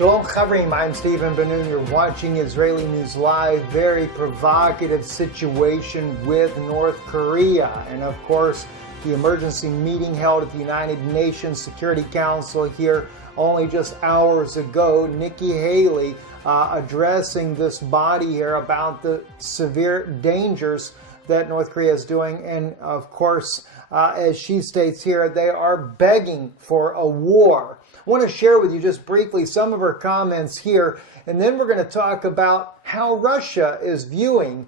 Shalom Chavrim, I'm Stephen Ben-Nun. You're watching Israeli News Live. Very provocative situation with North Korea. And of course, the emergency meeting held at the United Nations Security Council here only just hours ago. Nikki Haley addressing this body here about the severe dangers that North Korea is doing. And of course, as she states here, they are begging for a war. I want to share with you just briefly some of her comments here, and then we're going to talk about how Russia is viewing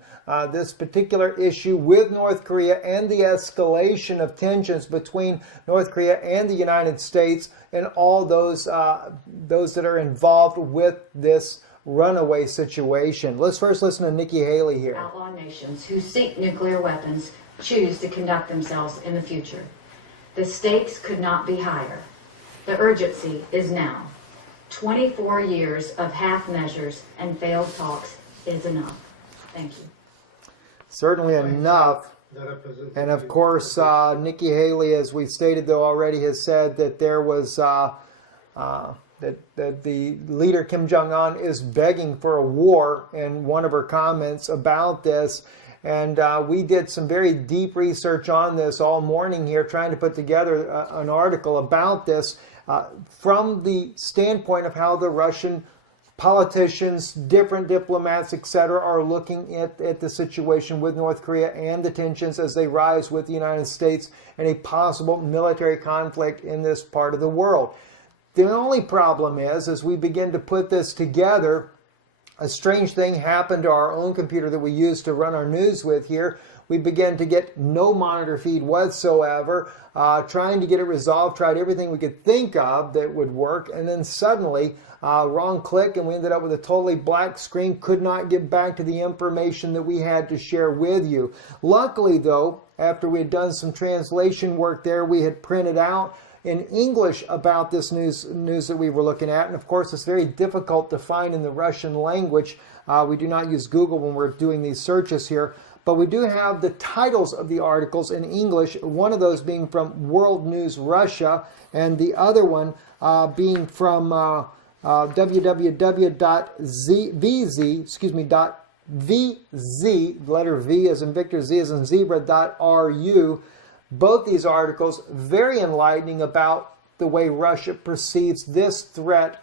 this particular issue with North Korea and the escalation of tensions between North Korea and the United States and all those that are involved with this runaway situation. Let's first listen to Nikki Haley here. Outlaw nations who seek nuclear weapons choose to conduct themselves in the future. The stakes could not be higher. The urgency is now. 24 years of half measures and failed talks is enough. Thank you. Certainly enough. And of course, Nikki Haley, as we stated though already, has said that there was that the leader Kim Jong-un is begging for a war in one of her comments about this. And we did some very deep research on this all morning here, trying to put together an article about this from the standpoint of how the Russian politicians, different diplomats, etc., are looking at the situation with North Korea and the tensions as they rise with the United States and a possible military conflict in this part of the world. The only problem is, as we begin to put this together, a strange thing happened to our own computer that we use to run our news with here. We began to get no monitor feed whatsoever, trying to get it resolved, tried everything we could think of that would work, and then suddenly, wrong click, and we ended up with a totally black screen, could not get back to the information that we had to share with you. Luckily, though, after we had done some translation work there, we had printed out in English about this news that we were looking at. And of course, it's very difficult to find in the Russian language. We do not use Google when we're doing these searches here. But we do have the titles of the articles in English, one of those being from World News Russia, and the other one being from www.vz, the letter V as in Victor, Z as in zebra.ru. Both these articles very enlightening about the way Russia perceives this threat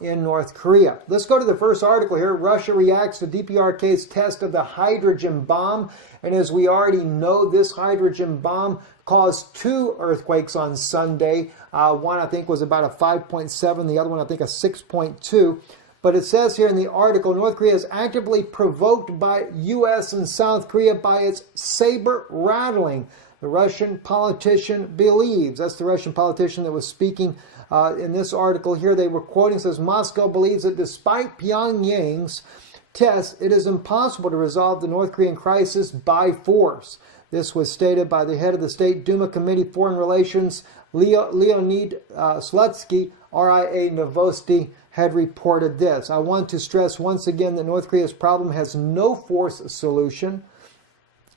in North Korea. Let's go to the first article here. Russia reacts to DPRK's test of the hydrogen bomb. And as we already know, this hydrogen bomb caused 2 earthquakes on Sunday. One I think was about a 5.7, the other one I think a 6.2. But it says here in the article, North Korea is actively provoked by U.S. and South Korea by its saber rattling. The Russian politician believes, that's the Russian politician that was speaking in this article here, they were quoting, says, Moscow believes that despite Pyongyang's tests, it is impossible to resolve the North Korean crisis by force. This was stated by the head of the State Duma Committee Foreign Relations, Leonid Slutsky. RIA Novosti had reported this. I want to stress once again that North Korea's problem has no force solution.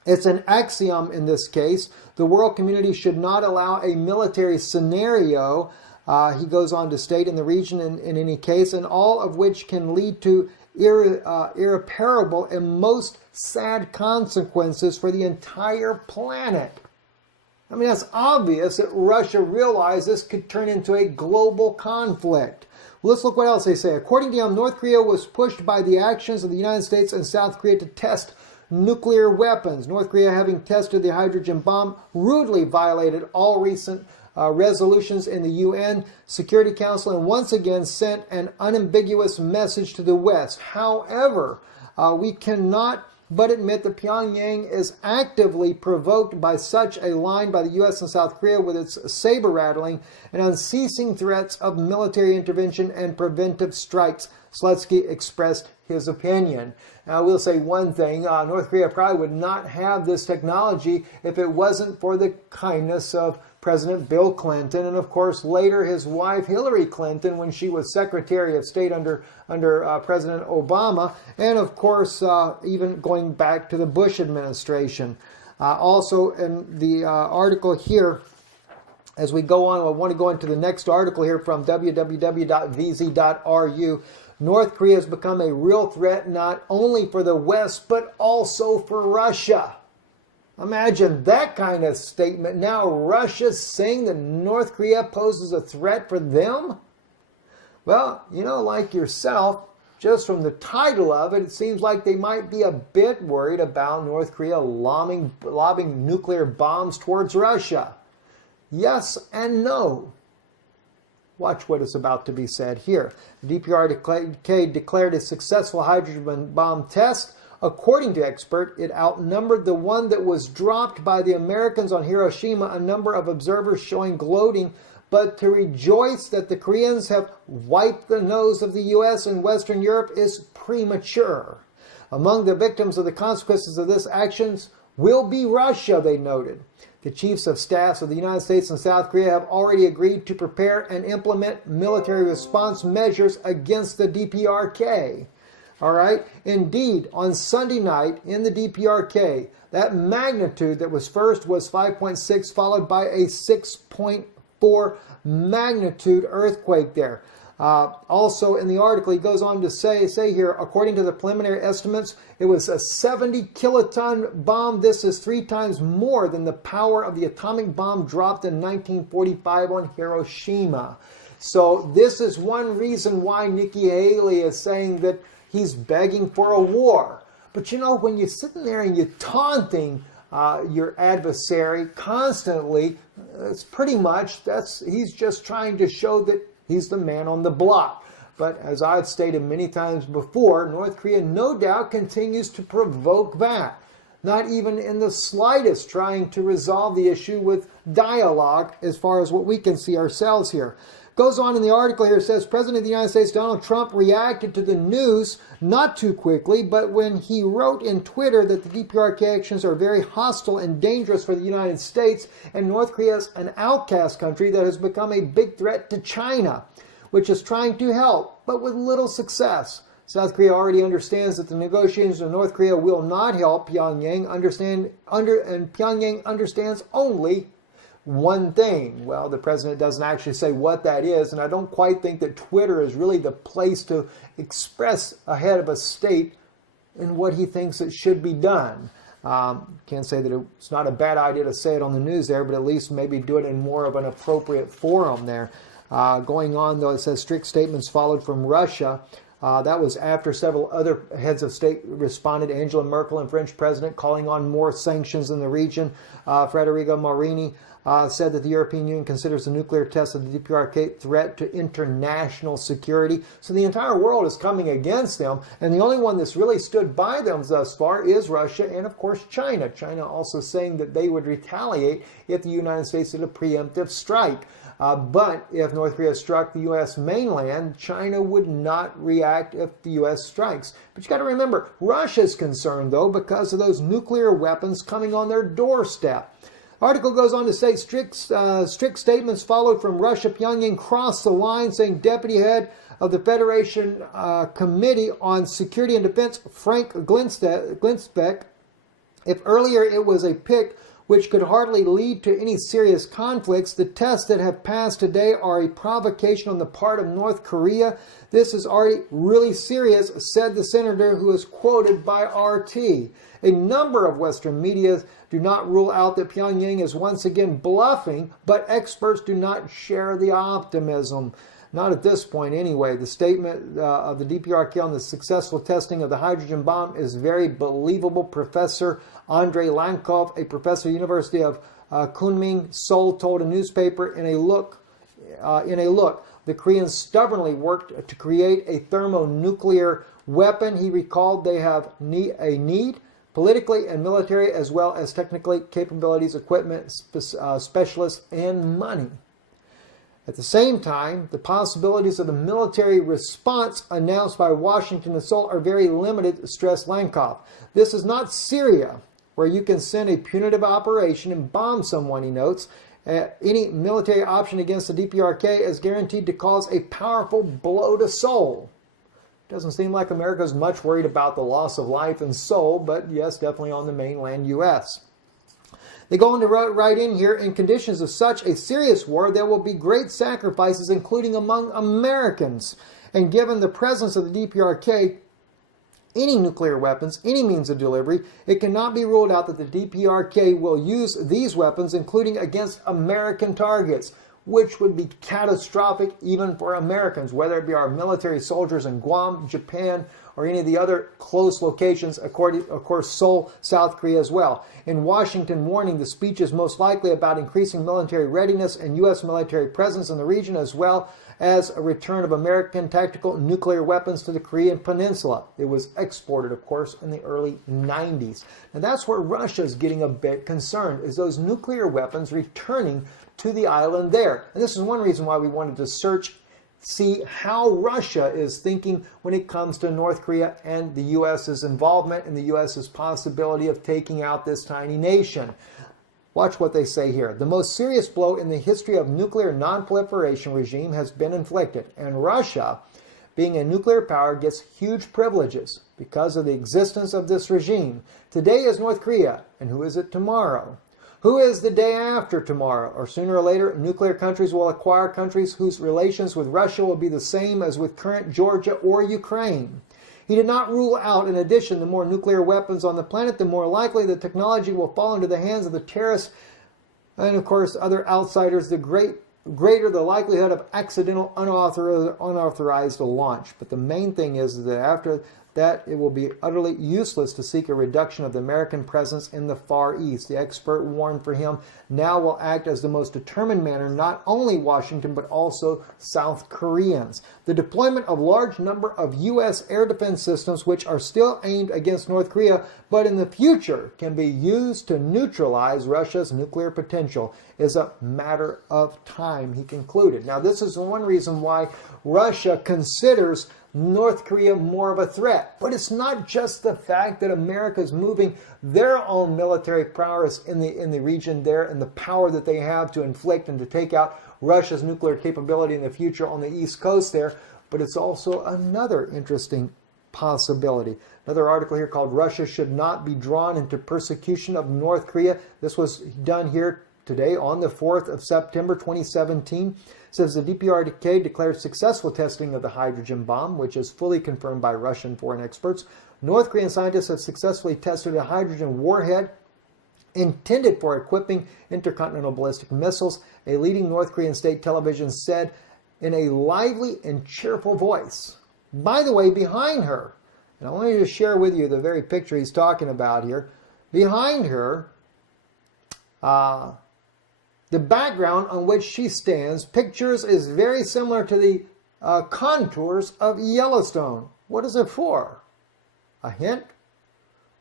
It's an axiom in this case. The world community should not allow a military scenario, he goes on to state, in the region in any case, and all of which can lead to irreparable and most sad consequences for the entire planet. I mean, that's obvious that Russia realized this could turn into a global conflict. Well, let's look what else they say. According to him, North Korea was pushed by the actions of the United States and South Korea to test nuclear weapons. North Korea, having tested the hydrogen bomb, rudely violated all recent resolutions in the UN Security Council and once again sent an unambiguous message to the West. However, we cannot but admit that Pyongyang is actively provoked by such a line by the U.S. and South Korea with its saber rattling and unceasing threats of military intervention and preventive strikes. Slutsky expressed his opinion. Now, I will say one thing. North Korea probably would not have this technology if it wasn't for the kindness of President Bill Clinton, and of course later his wife Hillary Clinton when she was Secretary of State under President Obama, and of course even going back to the Bush administration. Also in the article here, As we go on, I want to go into the next article here from www.vz.ru. North Korea has become a real threat not only for the West, but also for Russia. Imagine that kind of statement. Now Russia's saying that North Korea poses a threat for them? Well, like yourself, just from the title of it, it seems like they might be a bit worried about North Korea lobbing nuclear bombs towards Russia. Yes and no. Watch what is about to be said here. The DPRK declared a successful hydrogen bomb test. According to expert, it outnumbered the one that was dropped by the Americans on Hiroshima, a number of observers showing gloating, but to rejoice that the Koreans have wiped the nose of the U.S. and Western Europe is premature. Among the victims of the consequences of this actions will be Russia, they noted. The chiefs of staffs of the United States and South Korea have already agreed to prepare and implement military response measures against the DPRK. All right. Indeed, on Sunday night in the DPRK, that magnitude that was first was 5.6, followed by a 6.4 magnitude earthquake there. Also in the article, he goes on to say here, according to the preliminary estimates, it was a 70 kiloton bomb. This is 3 times more than the power of the atomic bomb dropped in 1945 on Hiroshima. So this is one reason why Nikki Haley is saying that he's begging for a war. But when you're sitting there and you're taunting your adversary constantly, it's pretty much, he's just trying to show that he's the man on the block. But as I've stated many times before, North Korea no doubt continues to provoke that. Not even in the slightest trying to resolve the issue with dialogue as far as what we can see ourselves here. Goes on in the article here, says President of the United States Donald Trump reacted to the news not too quickly, but when he wrote in Twitter that the DPRK actions are very hostile and dangerous for the United States, and North Korea is an outcast country that has become a big threat to China, which is trying to help, but with little success. South Korea already understands that the negotiations with North Korea will not help Pyongyang, and Pyongyang understands only one thing. Well, the president doesn't actually say what that is, and I don't quite think that Twitter is really the place to express ahead of a state in what he thinks it should be done. Can't say that it's not a bad idea to say it on the news there, but at least maybe do it in more of an appropriate forum there. Going on, though, it says strict statements followed from Russia. That was after several other heads of state responded. Angela Merkel and French president calling on more sanctions in the region. Federica Mogherini said that the European Union considers the nuclear test of the DPRK threat to international security. So the entire world is coming against them, and the only one that's really stood by them thus far is Russia and, of course, China. China also saying that they would retaliate if the United States did a preemptive strike. But if North Korea struck the U.S. mainland, China would not react if the U.S. strikes. But you got to remember, Russia's concerned, though, because of those nuclear weapons coming on their doorstep. Article goes on to say strict statements followed from Russia. Pyongyang crossed the line, saying Deputy Head of the Federation Committee on Security and Defense, Frank Glinsbeck, if earlier it was a pick which could hardly lead to any serious conflicts, the tests that have passed today are a provocation on the part of North Korea. This is already really serious, said the senator who is quoted by RT. A number of Western media do not rule out that Pyongyang is once again bluffing, but experts do not share the optimism. Not at this point anyway. The statement of the DPRK on the successful testing of the hydrogen bomb is very believable. Professor Andrei Lankov, a professor at the University of Kunming, Seoul, told a newspaper in a look, the Koreans stubbornly worked to create a thermonuclear weapon. He recalled they have a need, politically and military, as well as technically capabilities, equipment, specialists, and money. At the same time, the possibilities of the military response announced by Washington and Seoul are very limited, stressed Lankov. This is not Syria, where you can send a punitive operation and bomb someone, he notes. Any military option against the DPRK is guaranteed to cause a powerful blow to Seoul. Doesn't seem like America's much worried about the loss of life in Seoul, but yes, definitely on the mainland U.S. They go on to write in here, in conditions of such a serious war, there will be great sacrifices, including among Americans. And given the presence of the DPRK, any nuclear weapons, any means of delivery, it cannot be ruled out that the DPRK will use these weapons, including against American targets, which would be catastrophic even for Americans, whether it be our military soldiers in Guam, Japan, or any of the other close locations, of course, Seoul, South Korea as well. In Washington warning, the speech is most likely about increasing military readiness and U.S. military presence in the region, as well as a return of American tactical nuclear weapons to the Korean Peninsula. It was exported, of course, in the early 90s. And that's where Russia's getting a bit concerned, is those nuclear weapons returning to the island there. And this is one reason why we wanted to see how Russia is thinking when it comes to North Korea and the U.S.'s involvement and the U.S.'s possibility of taking out this tiny nation. Watch what they say here. The most serious blow in the history of nuclear non-proliferation regime has been inflicted, and Russia, being a nuclear power, gets huge privileges because of the existence of this regime. Today is North Korea, and who is it tomorrow? Who is the day after tomorrow? Or sooner or later, nuclear countries will acquire countries whose relations with Russia will be the same as with current Georgia or Ukraine. He did not rule out, in addition, the more nuclear weapons on the planet, the more likely the technology will fall into the hands of the terrorists and, of course, other outsiders, the greater the likelihood of accidental, unauthorized launch. But the main thing is that after that, it will be utterly useless to seek a reduction of the American presence in the Far East. The expert warned for him now will act as the most determined manner, not only Washington, but also South Koreans. The deployment of large number of U.S. air defense systems, which are still aimed against North Korea, but in the future can be used to neutralize Russia's nuclear potential, is a matter of time, he concluded. Now, this is one reason why Russia considers North Korea more of a threat. But it's not just the fact that America is moving their own military prowess in the region there and the power that they have to inflict and to take out Russia's nuclear capability in the future on the East Coast there, but it's also another interesting possibility. Another article here called Russia Should Not Be Drawn into Persecution of North Korea. This was done here today on the 4th of September 2017. Says the DPRK declared successful testing of the hydrogen bomb, which is fully confirmed by Russian foreign experts. North Korean scientists have successfully tested a hydrogen warhead intended for equipping intercontinental ballistic missiles. A leading North Korean state television said in a lively and cheerful voice. By the way, behind her, and I want to share with you the very picture he's talking about here. Behind her, the background on which she stands, pictures, is very similar to the contours of Yellowstone. What is it for? A hint?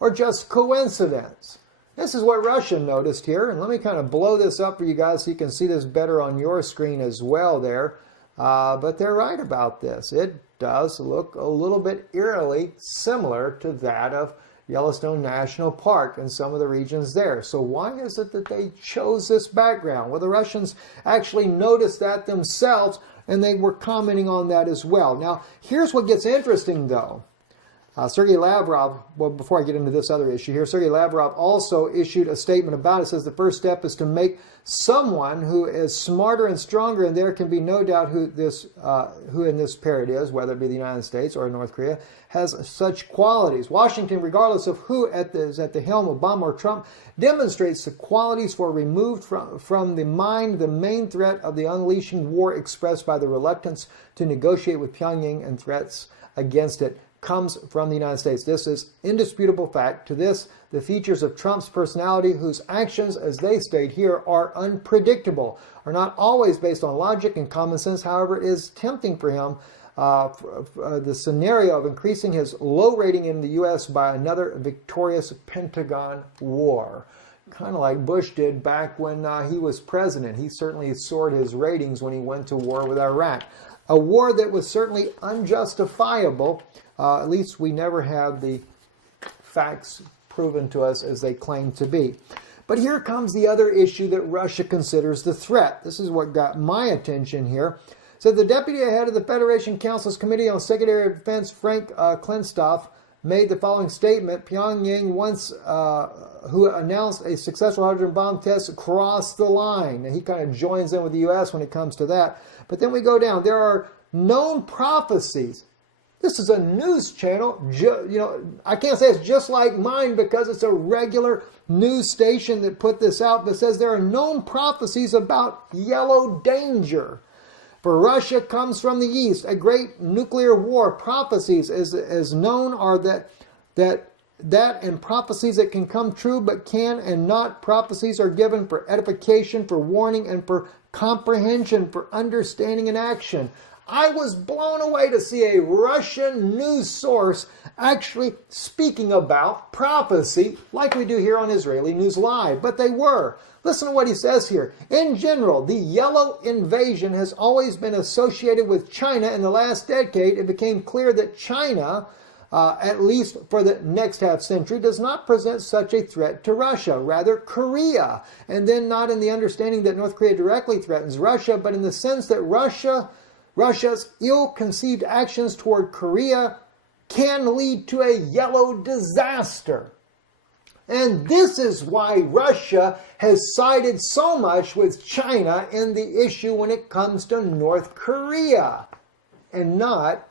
Or just coincidence? This is what Russia noticed here, and let me kind of blow this up for you guys so you can see this better on your screen as well there. But they're right about this. It does look a little bit eerily similar to that of Yellowstone National Park and some of the regions there. So why is it that they chose this background? Well, the Russians actually noticed that themselves, and they were commenting on that as well. Now, here's what gets interesting, though. Sergei Lavrov, well, before I get into this other issue here, Sergei Lavrov also issued a statement about it. It says the first step is to make someone who is smarter and stronger, and there can be no doubt who in this pair it is, whether it be the United States or North Korea, has such qualities. Washington, regardless of who is at the helm, Obama or Trump, demonstrates the qualities for removed from the mind the main threat of the unleashing war expressed by the reluctance to negotiate with Pyongyang and threats against it comes from the United States. This is indisputable fact. To this, the features of Trump's personality, whose actions, as they state here, are unpredictable, are not always based on logic and common sense. However, it is tempting for him the scenario of increasing his low rating in the U.S. by another victorious Pentagon war. Kind of like Bush did back when he was president. He certainly soared his ratings when he went to war with Iraq. A war that was certainly unjustifiable. At least we never had the facts proven to us as they claim to be. But here comes the other issue that Russia considers the threat. This is what got my attention here. So the deputy head of the Federation Council's Committee on Secretary of Defense, Frank Klenstoff, made the following statement: Pyongyang once, who announced a successful hydrogen bomb test, crossed the line. And he kind of joins in with the U.S. when it comes to that. But then we go down. There are known prophecies. This is a news channel. I can't say it's just like mine because it's a regular news station that put this out, but says there are known prophecies about yellow danger. For Russia comes from the east. A great nuclear war. Prophecies as known are that and prophecies that can come true but can and not. Prophecies are given for edification, for warning, and for comprehension, for understanding and action. I was blown away to see a Russian news source actually speaking about prophecy like we do here on Israeli News Live, but they were. Listen to what he says here. In general, the yellow invasion has always been associated with China. In the last decade, it became clear that China, at least for the next half century, does not present such a threat to Russia. Rather, Korea. And then not in the understanding that North Korea directly threatens Russia, but in the sense that Russia's ill-conceived actions toward Korea can lead to a yellow disaster. And this is why Russia has sided so much with China in the issue when it comes to North Korea and not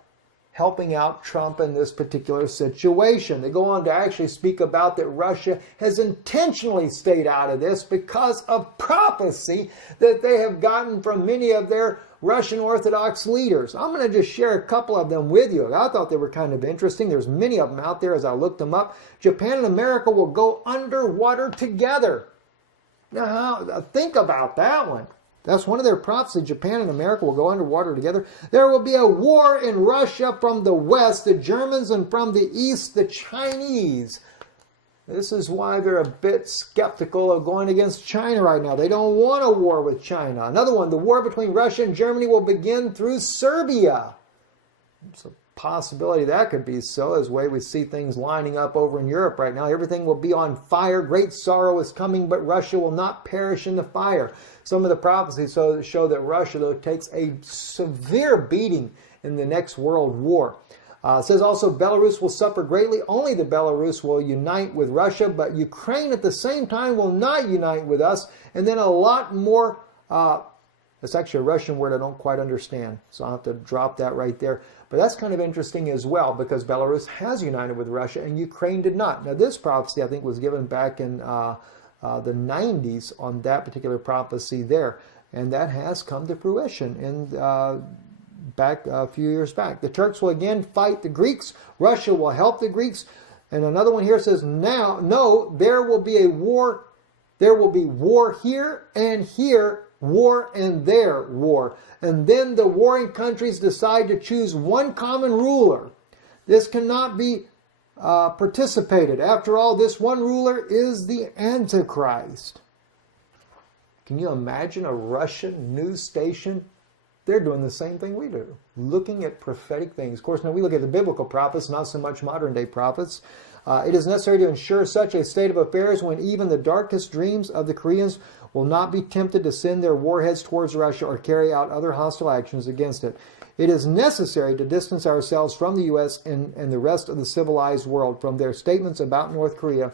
helping out Trump in this particular situation. They go on to actually speak about that Russia has intentionally stayed out of this because of prophecy that they have gotten from many of their Russian Orthodox leaders. I'm going to just share a couple of them with you. I thought they were kind of interesting. There's many of them out there as I looked them up. Japan and America will go underwater together. Now, think about that one. That's one of their prophecies. Japan and America will go underwater together. There will be a war in Russia from the west, the Germans, and from the east, the Chinese. This is why they're a bit skeptical of going against China right now. They don't want a war with China. Another one, the war between Russia and Germany will begin through Serbia. It's a possibility that could be so, as the way we see things lining up over in Europe right now. Everything will be on fire. Great sorrow is coming, but Russia will not perish in the fire. Some of the prophecies show that Russia, though, takes a severe beating in the next world war. It says also Belarus will suffer greatly. Only the Belarus will unite with Russia, but Ukraine at the same time will not unite with us. And then a lot more, it's actually a Russian word I don't quite understand, so I'll have to drop that right there. But that's kind of interesting as well, because Belarus has united with Russia and Ukraine did not. Now this prophecy I think was given back in the 90s on that particular prophecy there. And that has come to fruition in back a few years back. The Turks will again fight the Greeks. Russia will help the Greeks. And another one here says, no, there will be a war. There will be war here and here, war and there, war. And then the warring countries decide to choose one common ruler. This cannot be participated. After all, this one ruler is the Antichrist. Can you imagine a Russian news station? They're doing the same thing we do, looking at prophetic things. Of course, now we look at the biblical prophets, not so much modern day prophets. It is necessary to ensure such a state of affairs when even the darkest dreams of the Koreans will not be tempted to send their warheads towards Russia or carry out other hostile actions against it. It is necessary to distance ourselves from the U.S. and the rest of the civilized world from their statements about North Korea.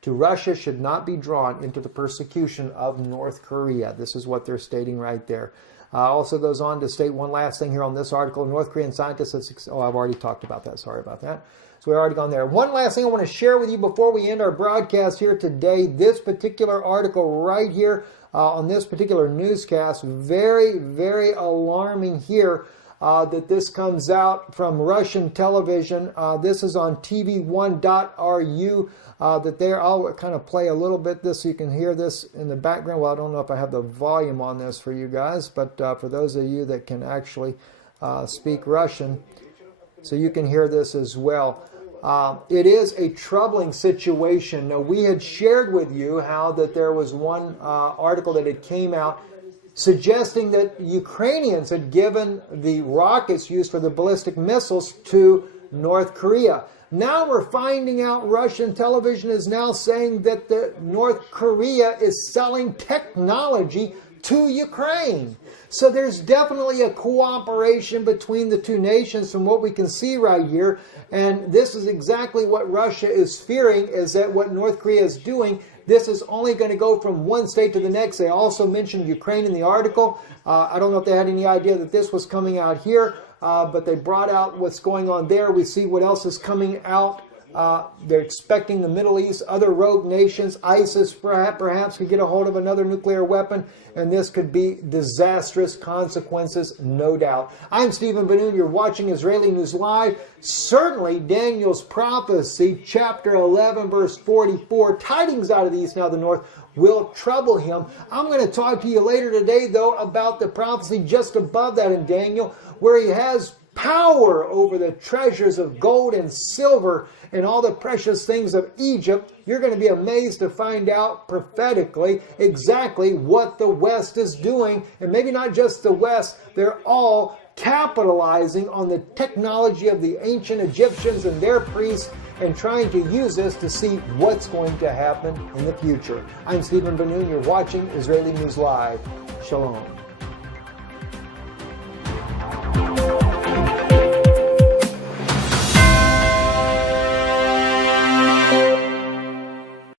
To Russia should not be drawn into the persecution of North Korea. This is what they're stating right there. Also goes on to state one last thing here on this article. North Korean scientists have... I've already talked about that. Sorry about that. So we've already gone there. One last thing I want to share with you before we end our broadcast here today. This particular article right here on this particular newscast. Very, very alarming here that this comes out from Russian television. This is on tv1.ru. That there, I'll kind of play a little bit this so you can hear this in the background. Well, I don't know if I have the volume on this for you guys, but for those of you that can actually speak Russian, so you can hear this as well. It is a troubling situation. Now, we had shared with you how that there was one article that had came out suggesting that Ukrainians had given the rockets used for the ballistic missiles to North Korea. Now we're finding out Russian television is now saying that North Korea is selling technology to Ukraine. So there's definitely a cooperation between the two nations from what we can see right here. And this is exactly what Russia is fearing, is that what North Korea is doing, this is only going to go from one state to the next. They also mentioned Ukraine in the article. I don't know if they had any idea that this was coming out here, but they brought out what's going on there. We see what else is coming out. They're expecting the Middle East, other rogue nations, ISIS perhaps could get a hold of another nuclear weapon, and this could be disastrous consequences, no doubt. I'm Stephen Ben-Nun. You're watching Israeli News Live. Certainly, Daniel's prophecy, chapter 11, verse 44, tidings out of the east, now the north, will trouble him. I'm going to talk to you later today, though, about the prophecy just above that in Daniel, where he has power over the treasures of gold and silver and all the precious things of Egypt. You're going to be amazed to find out prophetically exactly what the West is doing. And maybe not just the West, they're all capitalizing on the technology of the ancient Egyptians and their priests and trying to use this to see what's going to happen in the future. I'm Stephen Ben-Nun. You're watching Israeli News Live. Shalom.